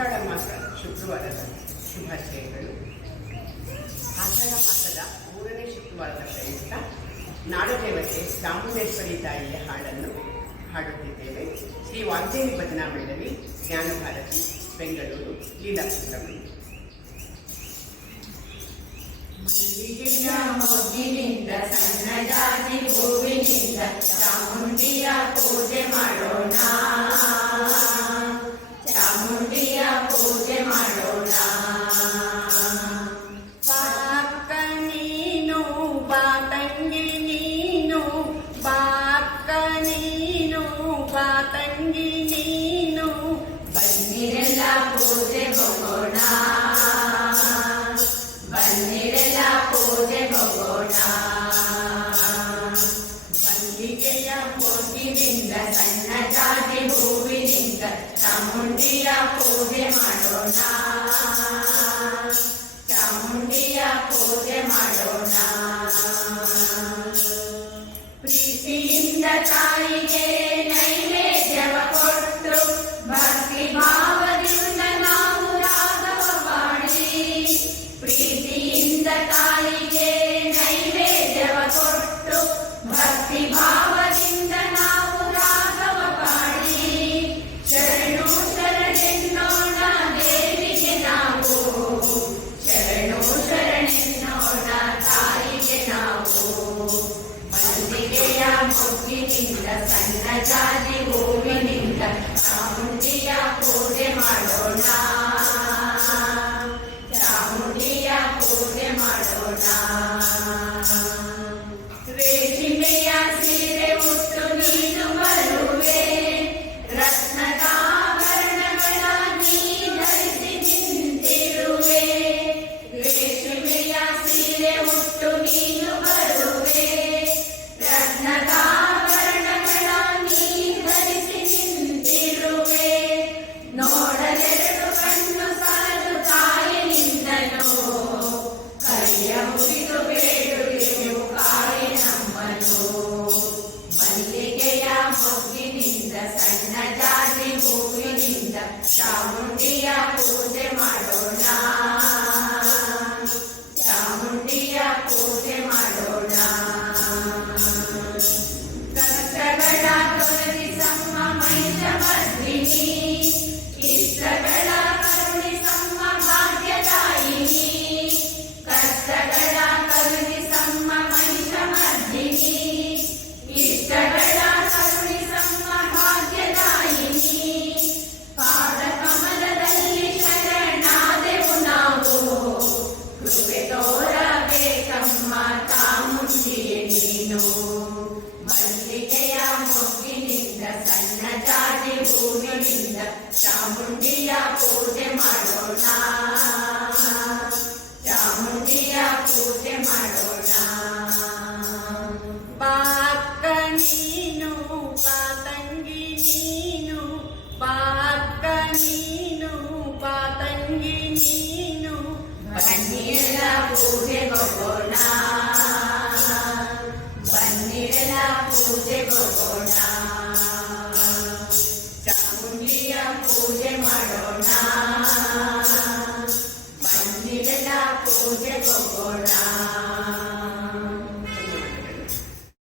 ಆಷಾಢ ಮಾಸ ಶುಕ್ರವಾರದ ಶುಭಾಶಯಗಳು. ಆಷಾಢ ಮಾಸದ 3ನೇ ಶುಕ್ರವಾರದ ಪ್ರಯುಕ್ತ ನಾಡದೇವತೆ ಚಾಮುಂಡೇಶ್ವರಿ ತಾಯಿಯ ಹಾಡನ್ನು ಹಾಡುತ್ತಿದ್ದೇವೆ. ಶ್ರೀ ವಾಗ್ದೇವಿ ಭಜನಾ ಮಂಡಳಿ, ಜ್ಞಾನಭಾರತಿ, ಬೆಂಗಳೂರು, ಲೀಲಾಪುರಂ. ಮಲ್ಲಿಗೆಯ ಮೊಗ್ಗಿನಿಂದ ಸಣ್ಣ ಜಾತಿ ಹೂವಿನಿಂದ ಚಾಮುಂಡಿಯ ಪೂಜೆ ಮಾಡೋಣ, ಚಾಮುಂಡಿಯ ಪೂಜೆ ಮಾಡೋಣ. ಬಾಕ್ಕ ನೀನು ಬಾ ತಂಗಿ ನೀನು, ಬಾಕ್ಕ ನೀನು ಬಾ ತಂಗಿ ನೀನು, ಬನ್ನಿರೆಲ್ಲ ಪೂಜೆ ಹೋಗೋಣ, ಬನ್ನಿರೆಲ್ಲ ಪೂಜೆ ಹೋಗೋಣ. ಮಲ್ಲಿಗೆಯ ಮೊಗ್ಗಿನಿಂದ ಸಣ್ಣ ಜಾತಿ ಹೂವಿನಿಂದ ಚಾಮುಂಡಿಯ ಪೂಜೆ ಮಾಡೋಣ, ಚಾಮುಂಡಿಯ ಪೂಜೆ ಮಾಡೋಣ. ಪ್ರೀತಿಯಿಂದ ತಾಯಿಗೆ ನೈವೇದ್ಯವ ಕೊಟ್ಟು ಭಕ್ತಿ ಭಾವದಿಂದ ನಾವು ರಾಗವ ಪಾಡಿ, ಪ್ರೀತಿಯಿಂದ ತಾಯಿಗೆ ನೈವೇದ್ಯವ ಕೊಟ್ಟು ಭಕ್ತಿ ಭಾವದಿಂದ ನಾವು ರಾಗವ ಪಾಡಿ. ಶರಣು ಶರಣೆನ್ನೋಣ ದೇವಿಗೆ ನಾವು, ಶರಣು ಶರಣೆನ್ನೋಣ ತಾಯಿಗೆ ನಾವು. ಮಲ್ಲಿಗೆಯ ಮೊಗ್ಗಿನಿಂದ ಸಣ್ಣ ಜಾತಿ ಹೂವಿನಿಂದ ಚಾಮುಂಡಿಯ ಪೂಜೆ ಮಾಡೋಣ, ಚಾಮುಂಡಿಯ ಪೂಜೆ ಮಾಡೋಣ. ರೇಷ್ಮೆಯ ಸೀರೆ ಉಟ್ಟು ನೀನು ಬರುವೆ, ರತ್ನದ ಆಭರಣಗಳ ನೀ ಧರಿಸಿ ನಿಂತಿರುವೆ. ರೇಷ್ಮೆಯ ಸೀರೆ ಉಟ್ಟು ನೀನು ಬರುವೆ, ರತ್ನದ ಆಭರಣಗಳ ನೀ ಧರಿಸಿ ನಿಂತಿರುವೆ. ನೋಡಲೆರಡು ಕಣ್ಣು ಸಾಲು ತಾಯಿನಿಂದನು, ಕೈಯ ಮುಗಿದು ಬೇಡುವೆವು ಕಾಯಿ ನಮ್ಮನು. ಮಲ್ಲಿಗೆಯ ಮೊಗ್ಗಿನಿಂದ ಸಣ್ಣ ಜಾತಿ ಹೂವಿನಿಂದ ಚಾಮುಂಡಿಯ ಪೂಜೆ ಮಾಡೋಣ, ಚಾಮುಂಡಿಯ ಪೂಜೆ ಮಾಡೋಣ. ಕಷ್ಟಗಳ ತೊಲಗಿಸಮ್ಮ ಮಹಿಷಮರ್ದಿನಿ, ಇಷ್ಟಗಳ ಕರುಣಿಸಮ್ಮ ಭಾಗ್ಯದಾಯಿನಿ. ಕಷ್ಟಗಳ ಕರುಣಿಸಮ್ಮ ಮಹಿಷಮರ್ದಿನಿ, ಇಷ್ಟಗಳ ಕರುಣಿಸಮ್ಮ ಭಾಗ್ಯದಾಯಿನಿ. ಪಾದ ಕಮಲದಲ್ಲಿ ಶರಣಾದೆವು ನಾವು, ಕೃಪೆ ತೋರಬೇಕಮ್ಮ ಚಾಮುಂಡಿಯೇ ನೀನು. ಮಲ್ಲಿಗೆಯ ಮೊಗ್ಗಿನಿಂದ ಸಣ್ಣ ಜಾತಿ ಹೂವಿನಿಂದ ಚಾಮುಂಡಿಯ ಪೂಜೆ ಮಾಡೋಣ, ಚಾಮುಂಡಿಯ ಪೂಜೆ ಮಾಡೋಣ. ಬಾಕ್ಕ ನೀನು ಬಾ ತಂಗಿ ನೀನು, ಬಾಕ್ಕ ನೀನು ಬಾ ತಂಗಿ ನೀನು, ಬನ್ನಿರೆಲ್ಲ ಪೂಜೆ ಹೋಗೋಣ, ಬನ್ನಿರೆಲ್ಲ ಪೂಜೆ ಹೋಗೋಣ. ಚಾಮುಂಡಿಯ ಪೂಜೆ ಮಾಡೋಣ.